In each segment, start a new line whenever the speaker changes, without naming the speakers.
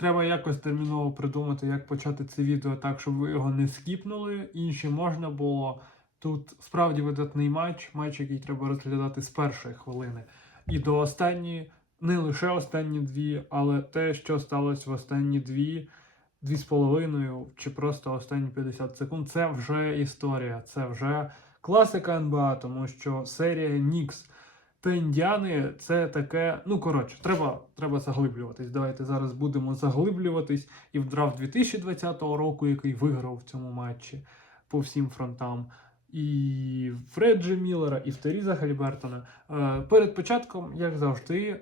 Треба якось терміново придумати, як почати це відео так, щоб ви його не скіпнули. Інші можна було. Тут справді видатний матч, матч, який треба розглядати з першої хвилини. І до останньої, не лише останні дві, але те, що сталося в останні дві, дві з половиною, чи просто останні 50 секунд, це вже історія, це вже класика НБА, тому що серія Нікс та Індіани це таке. Ну коротше, треба, треба заглиблюватись. Давайте зараз будемо заглиблюватись і в драфт 2020 року, який виграв в цьому матчі по всім фронтам. І Фреджі Міллера, і в Теріза Халібертона. Е, перед початком, як завжди, е,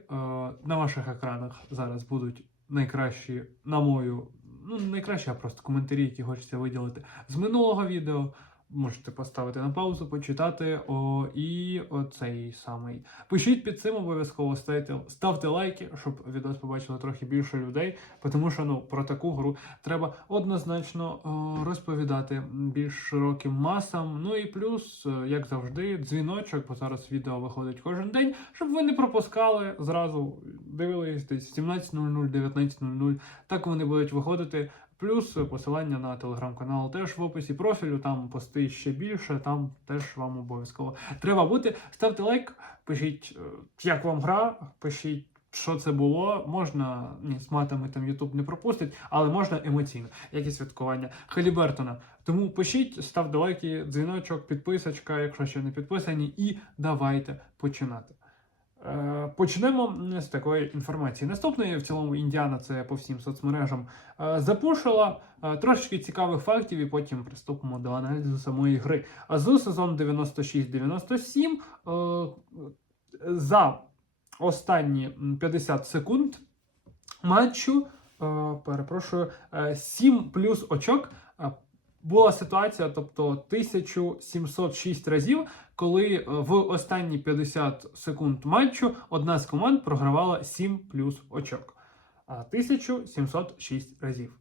на ваших екранах зараз будуть найкращі, на мою, ну найкращі, а просто коментарі, які хочеться виділити з минулого відео. Можете поставити на паузу, почитати. О, і оцей самий. Пишіть під цим обов'язково, ставте, ставте лайки, щоб відео побачило трохи більше людей. Тому що ну, про таку гру треба однозначно о, розповідати більш широким масам. Ну і плюс, е, як завжди, дзвіночок, бо зараз відео виходить кожен день, щоб ви не пропускали зразу. Дивились десь 17.00, 19.00. Так вони будуть виходити. Плюс посилання на телеграм-канал теж в описі профілю, там пости ще більше, там теж вам обов'язково треба бути. Ставте лайк, пишіть, е, як вам гра, пишіть, що це було. Можна ні, з матами там Ютуб не пропустить, але можна емоційно, як і святкування Халібертона. Тому пишіть, ставте лайки, дзвіночок, підписочка, якщо ще не підписані, і давайте починати. Е, Почнемо з такої інформації. Наступної в цілому Індіана це по всім соцмережам е, запушила Е, трошечки цікавих фактів, і потім приступимо до аналізу самої гри. А з сезон 96-97 е, за останні 50 секунд матчу, перепрошую, е, 7 плюс очок. Була ситуація, тобто 1706 разів, коли е, в останні 50 секунд матчу одна з команд програвала 7 плюс очок. 1706 разів.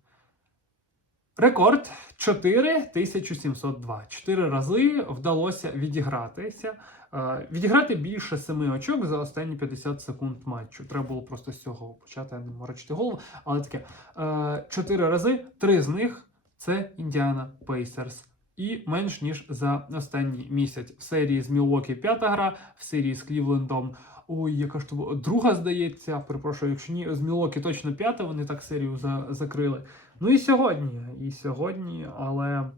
Рекорд 4702. Чотири рази вдалося відігратися. Е, Відіграти більше 7 очок за останні 50 секунд матчу. Треба було просто з цього почати, а не морочити голову. Але таке е, чотири рази, три з них це Індіана Пейсерс. І менш ніж за останній місяць. В серії з Мілвокі п'ята гра, в серії з Клівлендом. Ой, яка ж то друга здається. Перепрошую, якщо ні, з Мілокі точно п'ята, вони так серію за, закрили. Ну і сьогодні, і сьогодні, але.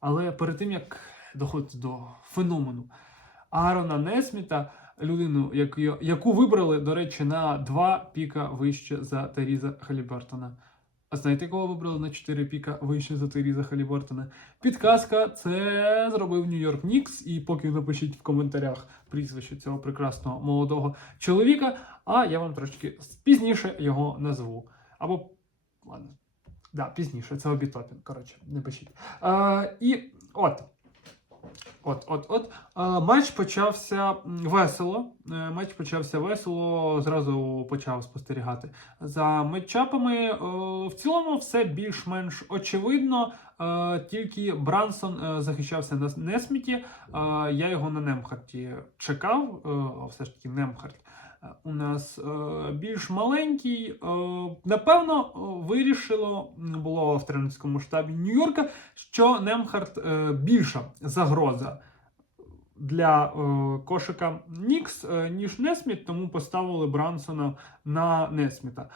Але перед тим як доходити до феномену Аарона Несміта, людину, яку, яку вибрали, до речі, на два піка вище за Теріза Халібертона. А знаєте, кого вибрали на 4 піка вище за Теріза Халібертона? Підказка це зробив Нью-Йорк Нікс. І поки напишіть в коментарях прізвище цього прекрасного молодого чоловіка, а я вам трошки пізніше його назву. Або ладно. Да, пізніше, це обітопін, коротше, не пишіть. А, і от. От, от, от. Матч почався весело. Е, Матч почався весело, зразу почав спостерігати за матчапами. Е, В цілому все більш-менш очевидно. Е, Тільки Брансон захищався на Несміті. Я його на Немхарті чекав, все ж таки Немхарт у нас е, більш маленький. Е, Напевно, е, вирішило було в тренерському штабі Нью-Йорка, що Немхарт е, більша загроза для кошика Нікс, ніж Несміт, тому поставили Брансона на Несміта.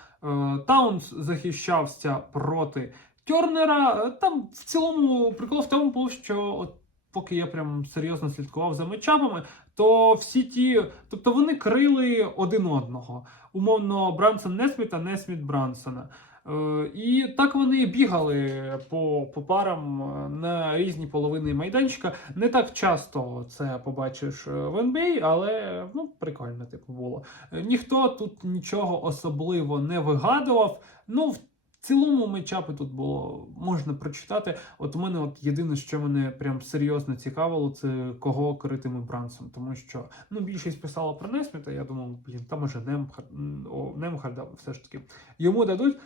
Таунс захищався проти Тернера. Там в цілому прикол в тому що от поки я прям серйозно слідкував за матчапами, то всі ті, тобто вони крили один одного. Умовно, Брансон Несміта, Несміт Брансона. Е, І так вони бігали по, по парам е, на різні половини майданчика. Не так часто це побачиш е, в NBA, але ну, прикольно типу було. Ніхто тут нічого особливо не вигадував. Ну, цілому матчапи тут було можна прочитати. От мене от єдине, що мене прям серйозно цікавило, це кого критиме Брансон. Тому що ну, більшість писала про Несміта, я думав, блін, там може Немхард, о, Немхарда все ж таки йому дадуть.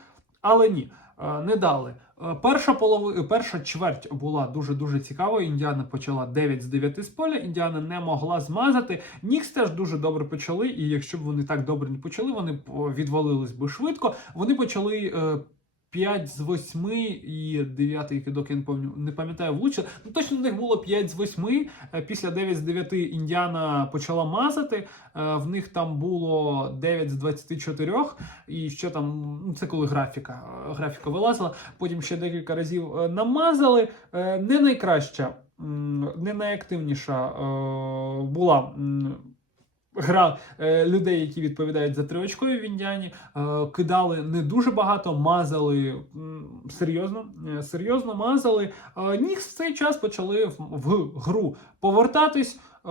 Але ні, е, не дали. Е, Перша полови... перша чверть була дуже дуже цікавою. Індіана почала 9 з 9 з поля. Індіана не могла змазати. Нікс теж дуже добре почали. І якщо б вони так добре не почали, вони б відвалились би швидко. Вони почали. Е, 5 з 8 і 9 кидок, я не пам'ятаю, не пам'ятаю влучили. Ну точно в них було 5 з 8. Е, Після 9 з 9 Індіана почала мазати. Е, В них там було 9 з 24. І що там, ну це коли графіка, е, графіка вилазила. Потім ще декілька разів намазали. Не найкраща, не найактивніша була. Гра е, людей, які відповідають за триочкові в Індіані, е, кидали не дуже багато, мазали серйозно, е, серйозно мазали. Нікс в цей час почали в гру повертатись. Е,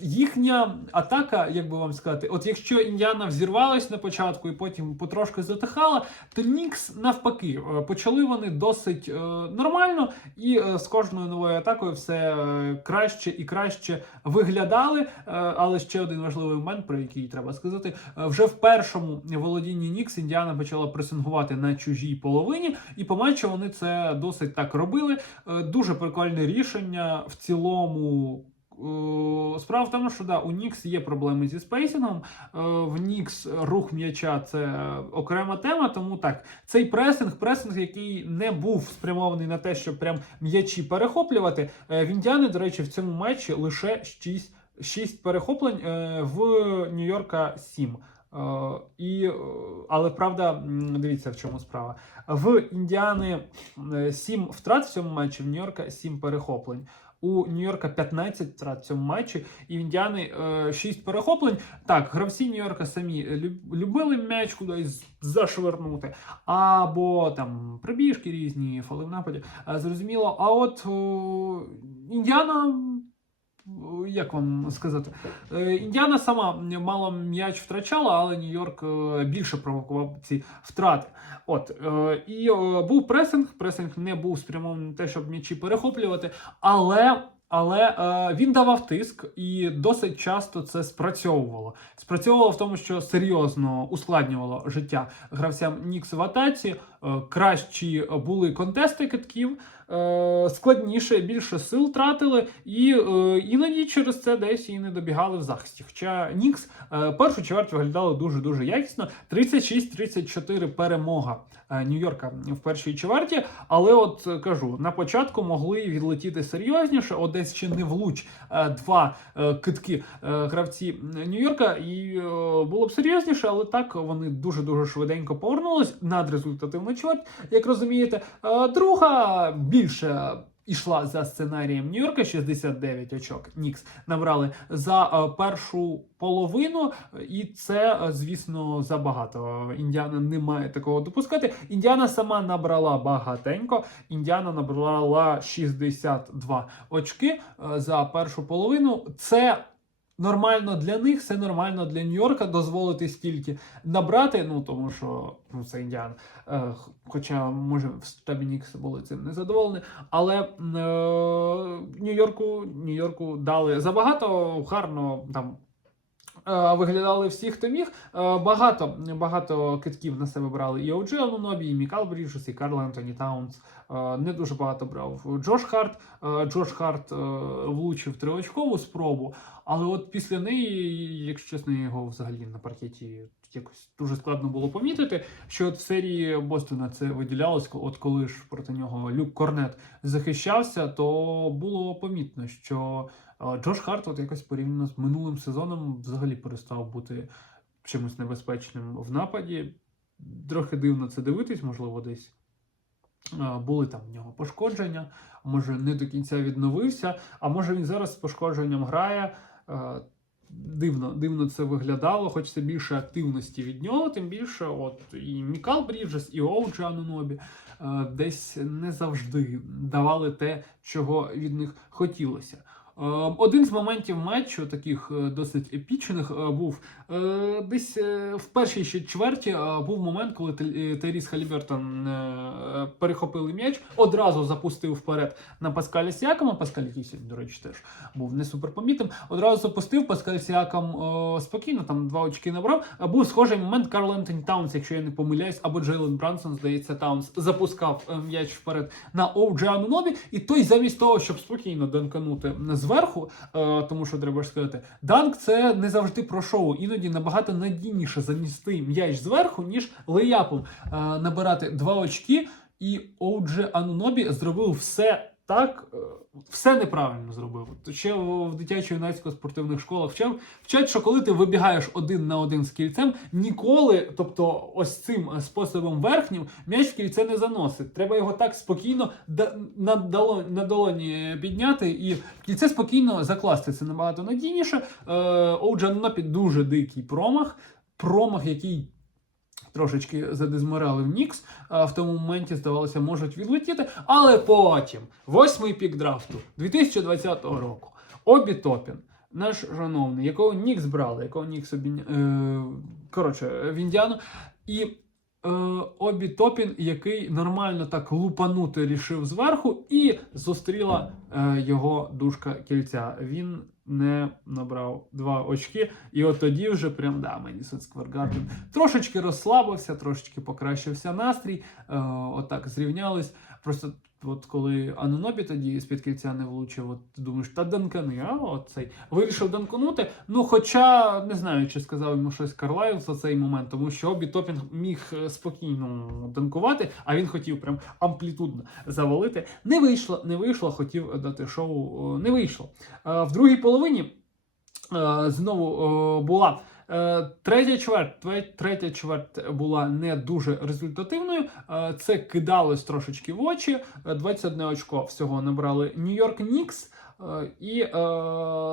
їхня атака, як би вам сказати, от якщо Індіана взірвалась на початку і потім потрошки затихала, то Нікс навпаки е, почали вони досить е, нормально, і е, з кожною новою атакою все е, краще і краще виглядали. Е, але ще один важливий момент, про який треба сказати, е, вже в першому володінні Нікс Індіана почала пресингувати на чужій половині, і по матчу вони це досить так робили. Е, Дуже прикольне рішення в цілому. Е, Справа в тому, що да, у Нікс є проблеми зі спейсингом. Е, В Нікс рух м'яча це окрема тема, тому так, цей пресинг, пресинг, який не був спрямований на те, щоб прям м'ячі перехоплювати. Е, В Індіани, до речі, в цьому матчі лише 6, 6 перехоплень, в Нью-Йорка 7. Е, І, але правда, дивіться, в чому справа. В Індіани 7 втрат в цьому матчі, в Нью-Йорка 7 перехоплень. У Нью-Йорка 15 втрат в цьому матчі, і в Індіани е, 6 перехоплень. Так, гравці Нью-Йорка самі любили м'яч кудись зашвирнути, або там прибіжки різні, фоли в нападі. Е, зрозуміло. А от Індіана. Як вам сказати? Е, Індіана сама мало м'яч втрачала, але Нью-Йорк е, більше провокував ці втрати. От е, і е, був пресинг. Пресинг не був спрямований на те, щоб м'ячі перехоплювати, але. Але е, він давав тиск, і досить часто це спрацьовувало. Спрацьовувало в тому, що серйозно ускладнювало життя гравцям Нікс в атаці. Е, кращі були контести китків, складніше, більше сил тратили, і е, іноді через це десь і не добігали в захисті. Хоча Нікс е, першу чверть виглядали дуже дуже якісно. 36-34 перемога е, Нью-Йорка в першій чверті. Але от е, кажу, на початку могли відлетіти серйозніше. От десь ще не влуч е, два е, китки е, гравці Нью-Йорка, і е, було б серйозніше, але так вони дуже дуже швиденько повернулись. Надрезультативна чверть, як розумієте. Е, Друга більше. Ішла за сценарієм Нью-Йорка 69 очок. Нікс набрали за е, першу половину, і це, е, звісно, забагато. Індіана не має такого допускати. Індіана сама набрала багатенько. Індіана набрала 62 очки е, за першу половину. Це нормально для них, це нормально для Нью-Йорка дозволити стільки набрати. Ну тому що ну, це індіан, Е, Хоча, може, в штабі Нікс були цим незадоволені. Але е, Нью-Йорку, Нью-Йорку дали забагато, гарно там. Е, Виглядали всі, хто міг. Е, Багато, багато китків на себе брали і OG Анунобі, і Мікал Бріджес, і Карл Антоні Таунс. Е, Не дуже багато брав Джош Харт. Джош Харт влучив триочкову спробу, але от після неї, якщо чесно, його взагалі на паркеті якось дуже складно було помітити. Що от в серії Бостона це виділялось, от коли ж проти нього Люк Корнет захищався, то було помітно, що Джош Харт, от якось порівняно з минулим сезоном, взагалі перестав бути чимось небезпечним в нападі. Трохи дивно це дивитись, можливо, десь. Були там в нього пошкодження, може не до кінця відновився, а може він зараз з пошкодженням грає. Дивно, дивно це виглядало, хочеться більше активності від нього, тим більше, от і Мікал Бріджес, і Оуджі Анунобі десь не завжди давали те, чого від них хотілося. Е, Один з моментів матчу, таких е, досить епічних, е, був е, десь в першій ще чверті був момент, коли Теріс Халібертон перехопили м'яч, одразу запустив вперед на Паскаля Сіакама. Паскаль, який до речі, теж був не суперпомітним. Одразу запустив Паскаль Сіакам спокійно, там два очки набрав. Був схожий момент Карл Ентоні Таунс, якщо я не помиляюсь, або Джейлен Брансон, здається, Таунс запускав м'яч вперед на Оуджі Анунобі, і той замість того, щоб спокійно данканути зверху, е, тому що треба ж сказати, данк це не завжди про шоу. Іноді набагато надійніше занести м'яч зверху, ніж леяпом е, набирати два очки. І Оудже Анунобі зробив все так, е, все неправильно зробив. То ще в дитячо-юнацько-спортивних школах вчав, вчать, що коли ти вибігаєш один на один з кільцем, ніколи, тобто ось цим способом верхнім, м'яч в кільце не заносить. Треба його так спокійно на, долоні, на долоні підняти і кільце спокійно закласти. Це набагато надійніше. Е, Оудже Анунобі дуже дикий промах. Промах, який трошечки задезморалив Нікс, а в тому моменті, здавалося, можуть відлетіти. Але потім, восьмий пік драфту 2020 року, Обі Топін, наш шановний, якого Нікс брали, якого Нікс обійня... е, коротше, в Індіану, і е, Обі Топін, який нормально так лупанути рішив зверху, і зустріла е, його дужка кільця. Він не набрав два очки, і от тоді вже прям да, Медісон Сквер Гарден трошечки розслабився, трошечки покращився настрій. Е, отак зрівнялись. Просто от коли Анунобі тоді з-під кільця не влучив, от ти думаєш, та данкани, а от цей вирішив данкнути. Ну, хоча не знаю, чи сказав йому щось Карлайл за цей момент, тому що Обі Топінг міг е, спокійно данкувати, а він хотів прям амплітудно завалити. Не вийшло, не вийшло, хотів дати шоу, е, не вийшло. Е, В другій половині знову була. Е, Третя чверть, третя чверть була не дуже результативною. Е, Це кидалось трошечки в очі. Е, 21 очко всього набрали Нью-Йорк Нікс. е, І е,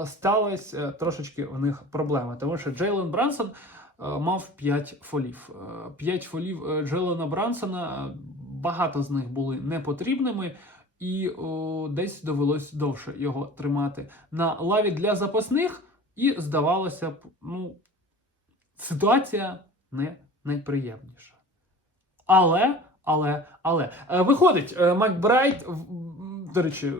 сталася е, трошечки в них проблема, тому що Джейлен Брансон е, мав 5 фолів. 5 фолів е, Джейлена Брансона, е, багато з них були непотрібними, і о, десь довелось довше його тримати на лаві для запасних. І здавалося б, ну, ситуація не найприємніша. Але, але, але е, виходить, е, Макбрайт, до речі,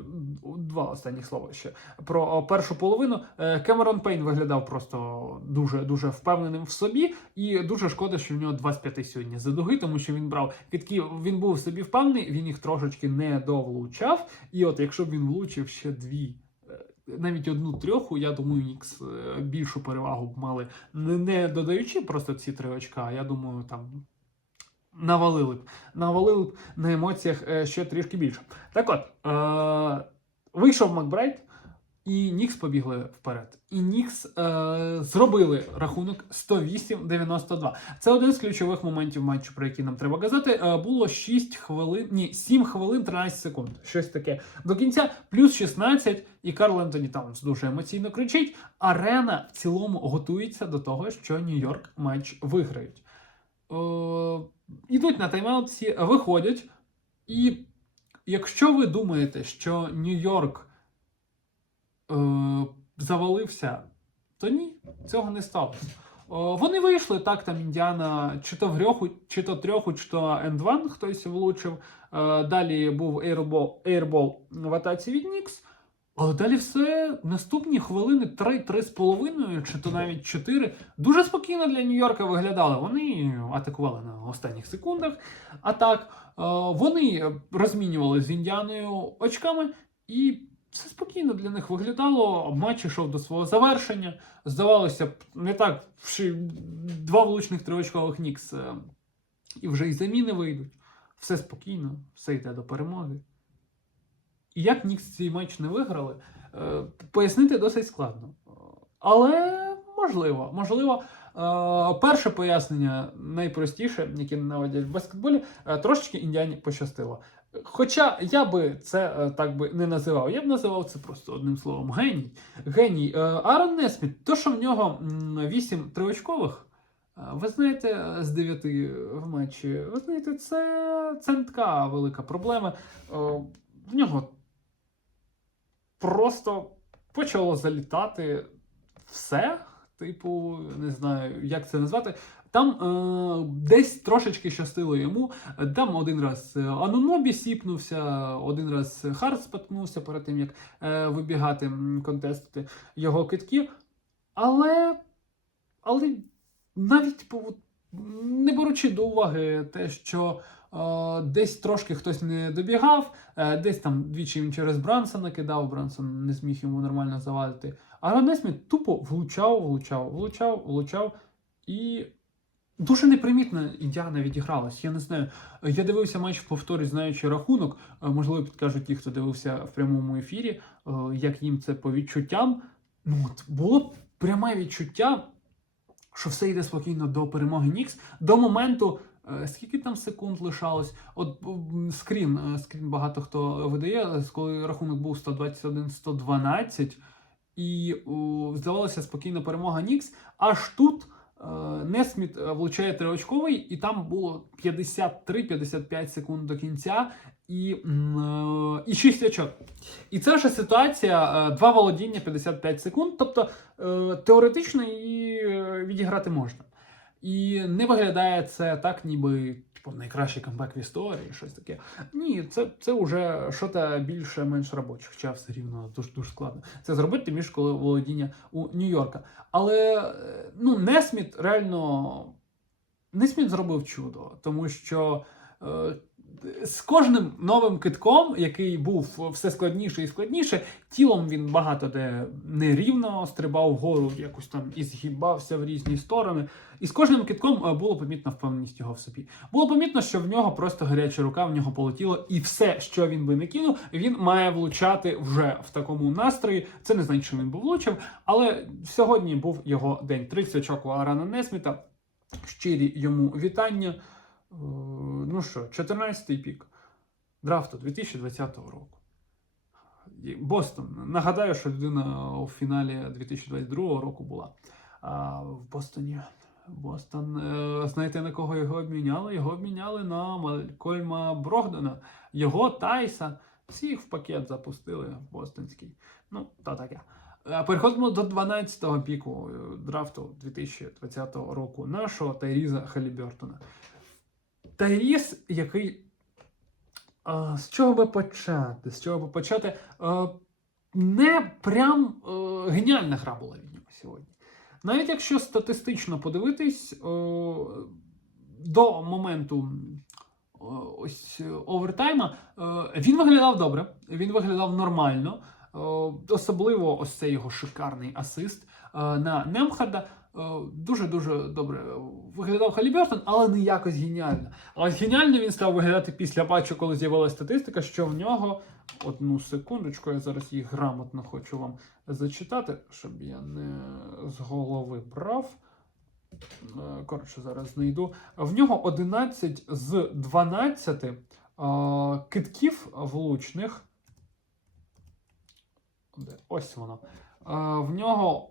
два останні слова ще про першу половину. Е, Кемерон Пейн виглядав просто дуже дуже впевненим в собі, і дуже шкода, що в нього 25 сьогодні за дуги, тому що він брав китки, він був собі впевнений, він їх трошечки не довлучав. І от якщо б він влучив ще дві. Навіть одну трьоху, я думаю, Нікс е, більшу перевагу б мали, не, не додаючи просто ці три очка. Я думаю, там навалили б. Навалили б на емоціях е, ще трішки більше. Так от, е, вийшов Макбрайт, і Нікс побігли вперед. І Нікс е, зробили рахунок 108-92. Це один з ключових моментів матчу, про який нам треба казати. Е, було 6 хвилин, ні, 7 хвилин 13 секунд. Щось таке. До кінця плюс 16, і Карл Ентоні Таунс дуже емоційно кричить. Арена в цілому готується до того, що Нью-Йорк матч виграють. Е, ідуть на тайм-аут, всі виходять. І якщо ви думаєте, що Нью-Йорк завалився, то ні, цього не сталося. Вони вийшли так, там Індіана чи то в трьоху, чи то трьоху, чи то енд-ван хтось влучив. Е, далі був ейрбол, ейрбол в атаці від Нікс. Але далі все наступні хвилини 3-3,5, чи то навіть 4. Дуже спокійно для Нью-Йорка виглядали. Вони атакували на останніх секундах атак. Е, Вони розмінювали з Індіаною очками, і все спокійно для них виглядало. Матч йшов до свого завершення. Здавалося б, не так два влучних триочкових Нікс. е, І вже й заміни вийдуть. Все спокійно, все йде до перемоги. І як Нікс цей матч не виграли, е, пояснити досить складно. Але можливо, можливо. Е, Перше пояснення найпростіше, яке наводять в баскетболі, трошечки індіані пощастило. Хоча я би це е, так би не називав, я б називав це просто одним словом геній. Геній. Е, Аарон Несміт, то, що в нього 8 триочкових, е, ви знаєте, з 9 в матчі, ви знаєте, це, це не така велика проблема. В нього просто почало залітати все. Типу, не знаю, як це назвати. Там е, десь трошечки щастило йому. Там один раз е, Анунобі сіпнувся, один раз Харт споткнувся перед тим, як е, вибігати, контестити його китки. Але, але навіть не беручи до уваги те, що е, десь трошки хтось не добігав, е, десь там двічі він через Брансона кидав, Брансон не зміг йому нормально завалити. А Ранесміт тупо влучав, влучав, влучав, влучав. І дуже непримітно Індіана відігралась. Я не знаю. Я дивився матч в повторі, знаючи рахунок. Е, Можливо, підкажуть ті, хто дивився в прямому ефірі, е, як їм це по відчуттям. Ну, от було пряме відчуття, що все йде спокійно до перемоги Нікс. До моменту, е, скільки там секунд лишалось? От скрін, скрін багато хто видає, коли рахунок був 121-112, і о, здавалося спокійна перемога Нікс. Аж тут е, Несміт е, влучає триочковий, і там було 53-55 секунд до кінця. І, е, і 6 очок. І це ж ситуація: е, два володіння 55 секунд. Тобто теоретично її відіграти можна. І не виглядає це так, ніби типу, найкращий камбек в історії, щось таке. Ні, це, це вже щось більше-менш робоче, хоча все рівно дуже дуже складно. Це зробити, тим більше, коли володіння у Нью-Йорка. Але е, ну, Несміт реально Несміт зробив чудо, тому що. З кожним новим китком, який був все складніше і складніше, тілом він багато де нерівно стрибав вгору, якось там і згибався в різні сторони. І з кожним китком е, було помітна впевненість його в собі. Було помітно, що в нього просто гаряча рука, в нього полетіло, і все, що він би не кинув, він має влучати вже в такому настрої. Це не значить, що він був влучив, але сьогодні був його день. 30 очок у Арана Несміта. Щирі йому вітання. Е, Ну що, 14-й пік драфту 2020 року. Бостон. Нагадаю, що людина у фіналі 2022 року була. А в Бостоні. Бостон. е, Знаєте, на кого його обміняли? Його обміняли на Малькольма Брогдана. Його Тайса. Всіх в пакет запустили в Бостонський. Ну, та таке. Переходимо до 12-го піку е, драфту 2020 року нашого Тайріза Халібертона. Тайріс, який. А, з чого би почати? З чого би почати? А, не прям е, геніальна гра була від нього сьогодні. Навіть якщо статистично подивитись, е, до моменту е, ось е, овертайма е, він виглядав добре, він виглядав нормально. Особливо ось цей його шикарний асист на Немхарда. Дуже дуже добре виглядав Халібертон, але не якось геніально. А ось геніально він став виглядати після матчу, коли з'явилася статистика, що в нього одну секундочку, я зараз її грамотно хочу вам зачитати, щоб я не з голови брав. Е, Коротше, зараз знайду. В нього 11 з 12 е, китків влучних. Ось воно. Е, В нього е,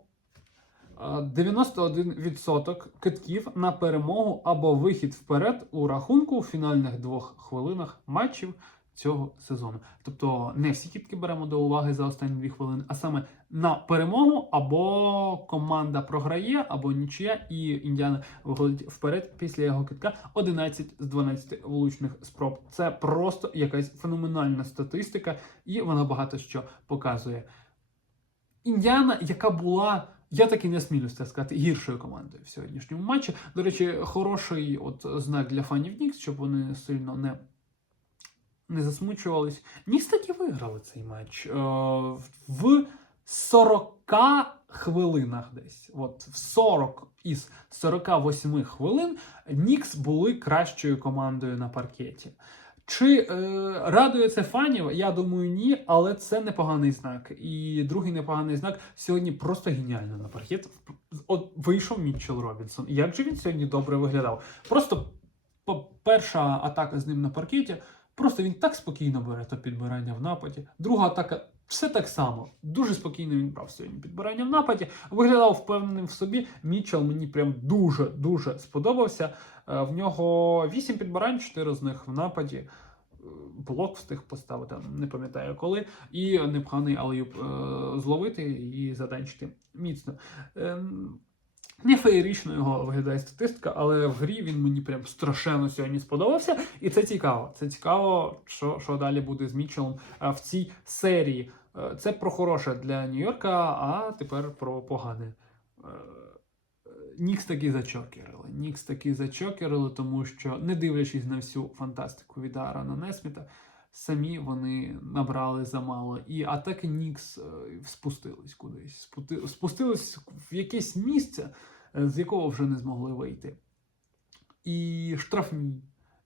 91% китків на перемогу або вихід вперед у рахунку у фінальних двох хвилинах матчів цього сезону. Тобто не всі кітки беремо до уваги за останні дві хвилини, а саме на перемогу або команда програє, або нічия, і Індіана виходить вперед після його китка 11 з 12 влучних спроб. Це просто якась феноменальна статистика, і вона багато що показує. Індіана, яка була. Я таки не смілюся сказати гіршою командою в сьогоднішньому матчі. До речі, хороший от знак для фанів Нікс, щоб вони сильно не, не засмучувались. Нікс таки виграли цей матч е, в 40 хвилинах десь. От в 40 із 48 хвилин Нікс були кращою командою на паркеті. Чи е, радує це фанів? Я думаю, ні, але це непоганий знак. І другий непоганий знак сьогодні просто геніально на паркет. От вийшов Мітчел Робінсон. Як же він сьогодні добре виглядав? Просто перша атака з ним на паркеті. Просто він так спокійно бере то підбирання в нападі. Друга атака все так само. Дуже спокійно він брав сьогодні підбирання в нападі. Виглядав впевненим в собі. Мітчел мені прям дуже дуже сподобався. Е, В нього 8 підбирань, 4 з них в нападі. Е, блок встиг поставити, не пам'ятаю коли, і непоганий алеюб е, зловити і заданчити міцно. Ем, не феєрично його виглядає статистика, але в грі він мені прям страшенно сьогодні сподобався. І це цікаво. Це цікаво, що, що далі буде з Мітчелом е, в цій серії. Е, Це про хороше для Нью-Йорка, а тепер про погане. Е, Нікс таки зачокерили. Нікс таки зачокерили, тому що, не дивлячись на всю фантастику від Аарона Несміта, самі вони набрали замало. І атаки Нікс е, спустились кудись. Спустились в якесь місце, з якого вже не змогли вийти. І штрафні,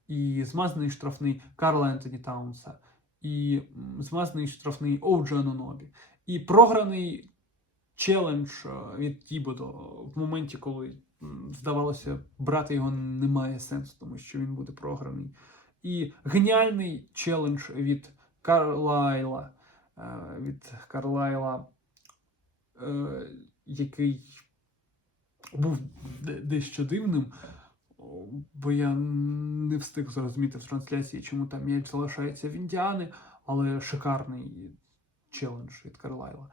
і змазаний штрафний Карла Ентоні Таунса, і змазаний штрафний Оуджа Анонобі, і програний челендж е, від Тібодо в моменті, коли здавалося, брати його немає сенсу, тому що він буде програний. І геніальний челендж від Карлайла, е, від Карлайла, е, який був дещо дивним, бо я не встиг зрозуміти в трансляції, чому там м'яч залишається в Індіани, але шикарний челендж від Карлайла.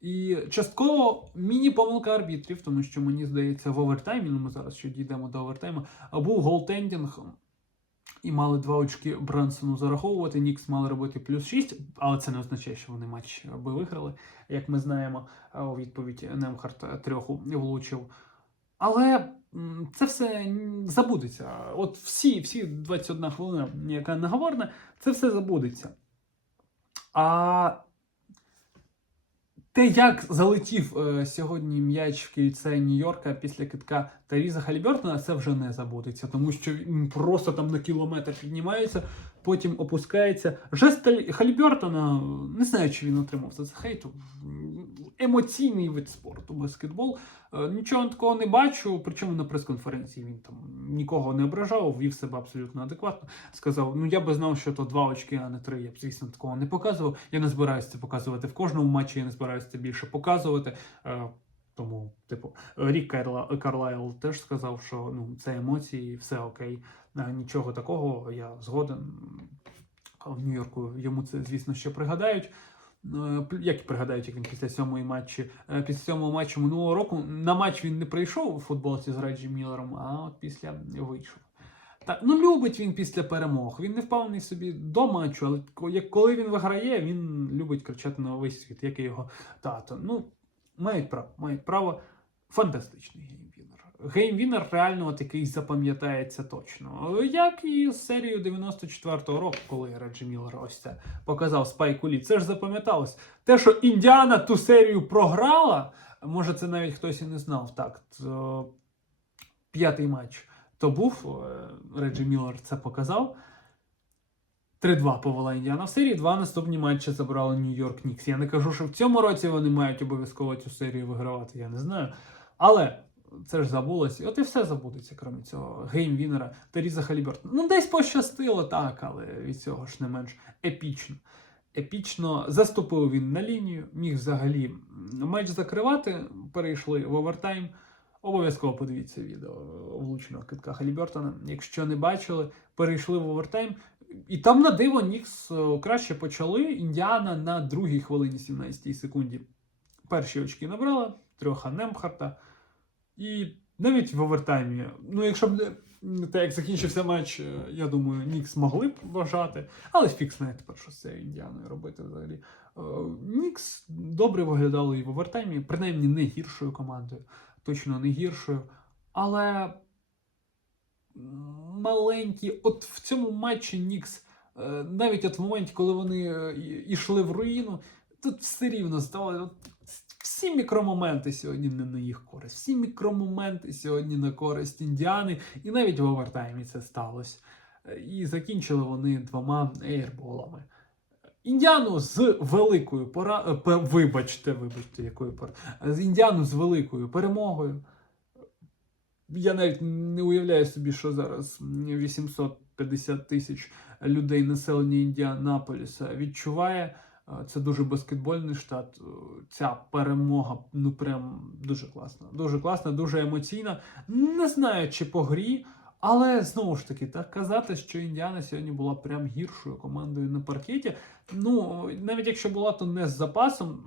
І частково міні-помилка арбітрів, тому що мені здається, в овертаймі, ну ми зараз ще дійдемо до овертайму, був голтендінг, і мали два очки Брансону зараховувати. Нікс мали робити плюс 6, але це не означає, що вони матч би виграли, як ми знаємо. У відповідь Немхарт трьоху влучив. Але це все забудеться. От всі, всі 21 хвилина, яка наговорена, це все забудеться. А те, як залетів е, сьогодні м'яч в кільце Нью-Йорка після китка Таріза Халібертона, це вже не забудеться, тому що він просто там на кілометр піднімається, потім опускається. Жест Халібертона, не знаю, чи він отримав за це хейту. Емоційний вид спорту, баскетбол. Е, Нічого такого не бачу. Причому на прес-конференції він там нікого не ображав, вів себе абсолютно адекватно. Сказав: ну я би знав, що то два очки, а не три. Я б, звісно, такого не показував. Я не збираюся це показувати в кожному матчі, я не збираюся це більше показувати. Тому, типу, Рік Карла, Карлайл теж сказав, що ну, це емоції, все окей. Нічого такого, я згоден. В Нью-Йорку йому це, звісно, ще пригадають. Як і пригадають, як він після сьомої матчі, е, після сьомого матчу минулого року на матч він не прийшов у футболці з Реджі Міллером, а от після вийшов. Так, ну любить він після перемог. Він не впевнений собі до матчу, але коли він виграє, він любить кричати на весь світ, як і його тато. Ну, мають право, мають право. Фантастичний геймвінер. Геймвінер реально от якийсь запам'ятається точно. Як і з серією 94-го року, коли Реджі Міллер ось це показав Спайку Лі. Це ж запам'яталось. Те, що Індіана ту серію програла, може, це навіть хтось і не знав. Так, то п'ятий матч то був. е, Реджі Міллер це показав. 3-2 повела Індіана в серії. Два наступні матчі забрали Нью-Йорк Нікс. Я не кажу, що в цьому році вони мають обов'язково цю серію вигравати, я не знаю. Але це ж забулося. От і все забудеться, крім цього. Гейм-вінера Теріза Халіберт. Ну, десь пощастило, так, але від цього ж не менш епічно. Епічно заступив він на лінію, міг взагалі матч закривати, перейшли в овертайм. Обов'язково подивіться відео влученого китка Халібертона. Якщо не бачили, перейшли в овертайм. І там на диво Нікс е, краще почали. Індіана на другій хвилині 17 секунді перші очки набрала, трьоха Немхарта. І навіть в овертаймі, ну якщо б не те, як закінчився матч, е, я думаю, Нікс могли б вважати, але фікс знає тепер, що з цією Індіаною робити взагалі. Е, Нікс добре виглядали і в овертаймі, принаймні не гіршою командою, точно не гіршою. Але маленькі, от в цьому матчі Нікс, е, навіть от в моменті, коли вони е, йшли в руїну, тут все рівно здавалося. Всі мікромоменти сьогодні не на їх користь. Всі мікромоменти сьогодні на користь Індіани, і навіть в овертаймі це сталося. Е, І закінчили вони двома ейрболами. Індіану з великою пора... е, Вибачте, вибачте, якою пора... Індіану з великою перемогою. Я навіть не уявляю собі, що зараз 850 тисяч людей населення Індіанаполіса відчуває. Е, Це дуже баскетбольний штат. Е, Ця перемога ну прям дуже класна. Дуже класна, дуже емоційна. Не знаю, чи по грі, Але знову ж таки, так казати, що Індіана сьогодні була прям гіршою командою на паркеті. Ну, навіть якщо була, то не з запасом.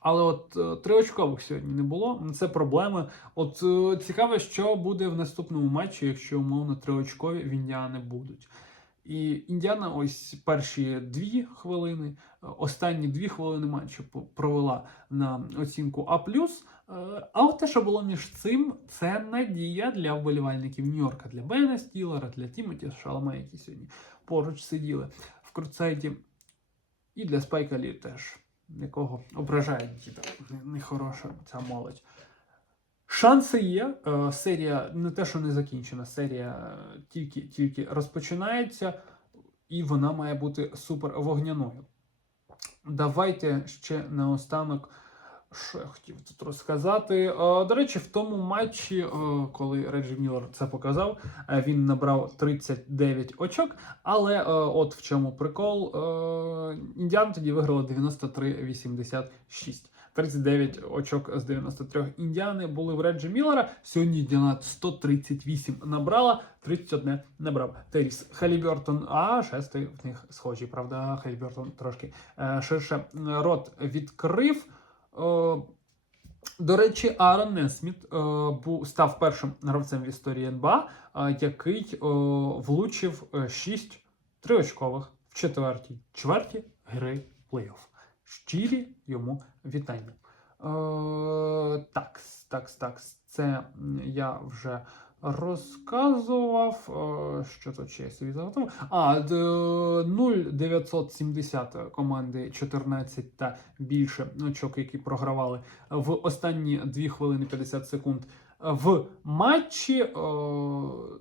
Але от е, триочкових сьогодні не було. Це проблеми. От е, цікаво, що буде в наступному матчі, якщо умовно триочкові в Індіани будуть. І Індіана ось перші дві хвилини, е, останні дві хвилини матчу провела на оцінку А. А от те, що було між цим, це надія для вболівальників Нью-Йорка, для Бена Стілера, для Тімоті Шаламе, які сьогодні поруч сиділи в крутсайті, і для Спайка Лі теж, якого ображає діда. Нехороша ця молодь. Шанси є. Е, Серія не те, що не закінчена, серія тільки, тільки розпочинається, і вона має бути супер вогняною. Давайте ще наостанок. Що я хотів тут розказати? Е, До речі, в тому матчі, е, коли Реджі Міллер це показав, е, він набрав 39 очок. Але от в чому прикол. Індіан тоді виграло 93-86. 39 очок з 93 індіани були в Реджі Міллера. Сьогодні Індіана 138 набрала, 31 набрав Теріс Халібертон, а шестий в них схожі. Правда, Халібертон трошки ширше рот відкрив. Е, до речі, Аарон Несміт е, став першим гравцем в історії НБА, е, який влучив 6 триочкових в четвертій чверті гри плей-офф. Щирі йому вітання. Так, так, так, це я вже розказував. Е, що тут ще я собі заготував? А, 0,970 команди 14 та більше очок, які програвали в останні 2 хвилини 50 секунд в матчі е,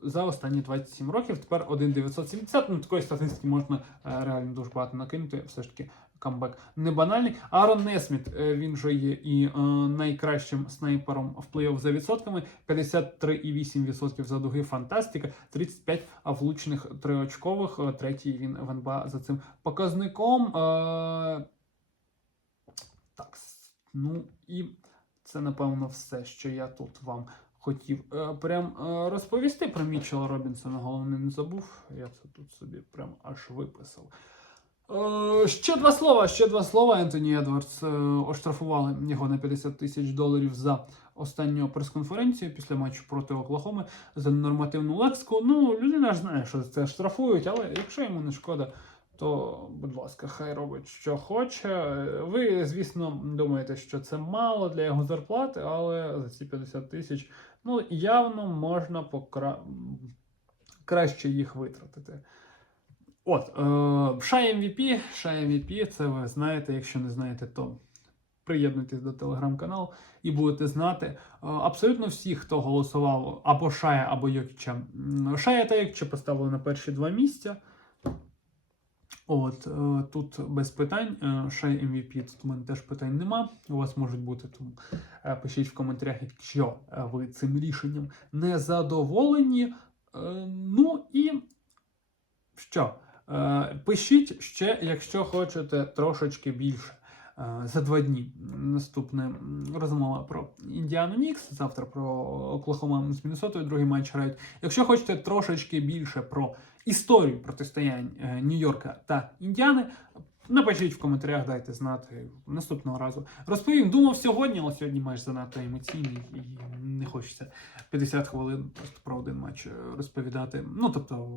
за останні 27 років. Тепер 1,970. Ну, такої статистики можна е, реально дуже багато накинути. Все ж таки камбек не банальний. Аарон Несміт, е, він же є і е, найкращим снайпером в плей-офф за відсотками. 53,8% за дуги фантастика, 35 влучних триочкових. Е, Третій він в НБА за цим показником. Е, так, ну і це напевно все, що я тут вам хотів е, прям е, розповісти про Мічела Робінсона. Головне не забув. Я це тут собі прям аж виписав. Е, ще два слова. Ще два слова. Ентоні Едвардс е, оштрафували його на 50 тисяч доларів за останню прес-конференцію після матчу проти Оклахоми за нормативну лексику. Ну, людина ж знає, що це штрафують, але якщо йому не шкода, то, будь ласка, хай робить, що хоче. Ви, звісно, думаєте, що це мало для його зарплати, але за ці 50 тисяч ну, явно можна покра... краще їх витратити. От, е, Шай MVP, Шай MVP, це ви знаєте, якщо не знаєте, то приєднуйтесь до телеграм-каналу і будете знати. Е, абсолютно всі, хто голосував або Шая, або Йокіча. Шая та Йокіча поставили на перші два місця. От е, тут без питань. Е, Шай MVP, тут у мене теж питань нема. У вас можуть бути тому. е, Пишіть в коментарях, якщо е, ви цим рішенням не задоволені. Е, Ну і що? Е, Пишіть ще, якщо хочете трошечки більше. Е, За два дні наступне розмова про Індіану Нікс. Завтра про Оклахома з Міннесотою, другий матч грають. Якщо хочете трошечки більше про історію протистоянь е, Нью-Йорка та Індіани, напишіть в коментарях, дайте знати наступного разу. Розповім, думав сьогодні, але сьогодні матч занадто емоційний і не хочеться 50 хвилин просто про один матч розповідати. Ну тобто.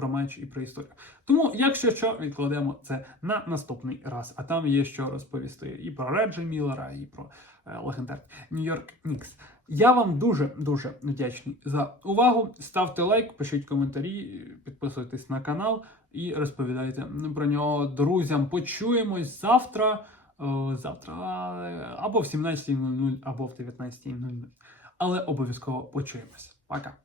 Про матч і про історію. Тому, якщо що, відкладемо це на наступний раз. А там є що розповісти і про Реджі Міллера, і про е, легендарний Нью-Йорк Нікс. Я вам дуже дуже вдячний за увагу. Ставте лайк, пишіть коментарі, підписуйтесь на канал і розповідайте про нього друзям. Почуємось завтра. е, Завтра або в 17.00, або в 19.00. Але обов'язково почуємось. Пока.